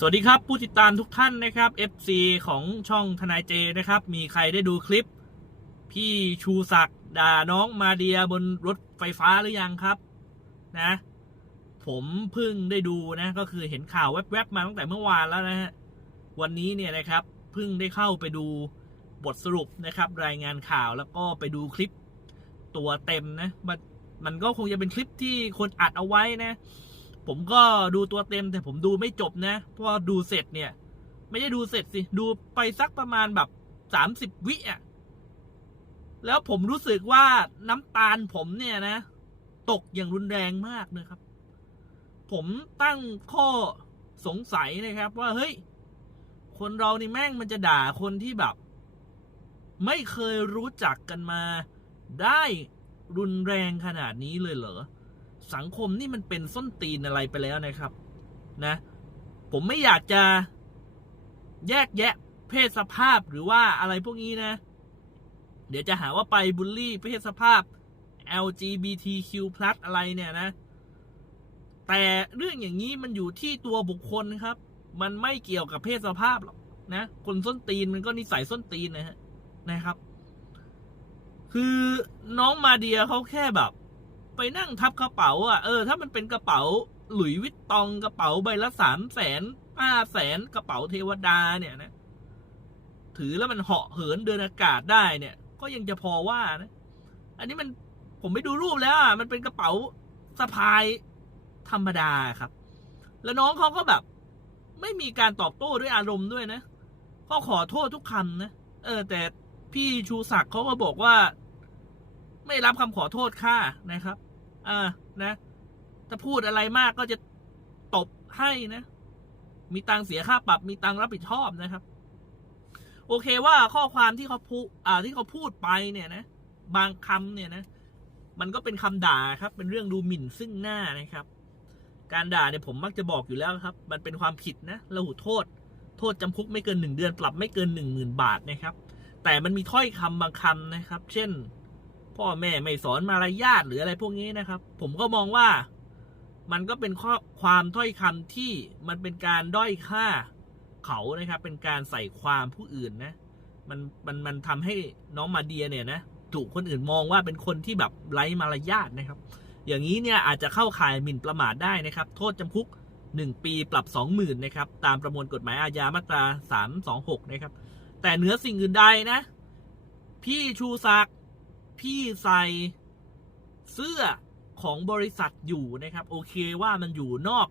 สวัสดีครับผู้ติดตามทุกท่านนะครับ FC ของช่องทนายเจนะครับ มีใครได้ดูคลิป พี่ชูศักดิ์ด่าน้องมาเดียบนรถไฟฟ้าหรือยังครับนะ ผมเพิ่งได้ดูนะก็คือเห็นข่าวแวบๆมาตั้งแต่เมื่อวานแล้วนะฮะวันนี้เนี่ยนะครับเพิ่งได้เข้าไปดูบทสรุปนะครับ รายงานข่าวแล้วก็ไปดูคลิปตัวเต็มนะมันมันก็คงจะเป็นคลิปที่คนอัดเอาไว้นะ ผมก็ดูตัวเต็มแต่ผมดูไม่จบนะ เพราะดูเสร็จเนี่ย ไม่ได้ดูเสร็จสิ ดูไปสักประมาณแบบสามสิบวิอะ แล้วผมรู้สึกว่าน้ำตาลผมเนี่ยนะ ตกอย่างรุนแรงมากนะครับ ผมตั้งข้อสงสัยนะครับว่าเฮ้ย คนเรานี่แม่งมันจะด่าคนที่แบบ ไม่เคยรู้จักกันมาได้รุนแรงขนาดนี้เลยเหรอ สังคมนี่มันเป็นส้นตีนอะไรไปแล้วนะครับ นะ ผมไม่อยากจะแยกแยะเพศสภาพหรือว่าอะไรพวกนี้นะ เดี๋ยวจะหาว่าไปบูลลี่เพศสภาพ LGBTQ+ อะไรเนี่ยนะ แต่เรื่องอย่างนี้มันอยู่ที่ตัวบุคคลครับ มันไม่เกี่ยวกับเพศสภาพหรอกนะ คนส้นตีนมันก็นิสัยส้นตีนนะฮะนะครับ คือน้องมาเดียเขาแค่แบบ ไปนั่งทับกระเป๋าอะเออถ้ามันเป็นกระเป๋าหลุยวิตตองกระเป๋าใบละสามแสนห้าแสนกระเป๋าเทวดาเนี่ยนะ ถือแล้วมันเหาะเหินเดินอากาศได้เนี่ย ก็ยังจะพอว่านะ อันนี้มันผมไปดูรูปแล้วอะมันเป็นกระเป๋าสะพายธรรมดาครับ แล้วน้องเขาก็แบบ ไม่มีการตอบโต้ด้วยอารมณ์ด้วยนะก็ขอโทษทุกคำนะเออ แต่พี่ชูศักดิ์เขาก็บอกว่า ไม่รับคำขอโทษค่านะครับ อ่านะ ถ้าพูดอะไรมากก็จะตบให้นะ มีตังเสียค่าปรับ มีตังรับผิดชอบนะครับ โอเคว่าข้อความที่เขาพูอ่าที่เขาพูดไปเนี่ยนะ บางคำเนี่ยนะ มันก็เป็นคำด่าครับ เป็นเรื่องดูหมิ่นซึ่งหน้านะครับ การด่าเนี่ยผมมักจะบอกอยู่แล้วครับ มันเป็นความผิดนะระหูโทษ โทษจำคุกไม่เกินหนึ่งเดือน ปรับไม่เกินหนึ่งหมื่นบาทนะครับ แต่มันมีถ้อยคำบางคำนะครับ เช่น พ่อแม่ไม่สอนมารยาทหรืออะไรพวกนี้นะครับ ผมก็มองว่ามันก็เป็นข้อความถ้อยคำที่มันเป็นการด้อยค่าเขานะครับ เป็นการใส่ความผู้อื่นนะ มันมันมันทำให้น้องมาเดียเนี่ยนะถูกคนอื่นมองว่าเป็นคนที่แบบไร้มารยาทนะครับ อย่างนี้เนี่ยอาจจะเข้าข่ายหมิ่นประมาทได้นะครับ โทษจำคุก 1 ปีปรับ 20,000นะครับ ตามประมวลกฎหมายอาญามาตรา 326 นะครับ แต่เหนือสิ่งอื่นใดนะ พี่ชูศักดิ์ พี่ใส่เสื้อของบริษัทอยู่นะครับ โอเคว่ามันอยู่นอก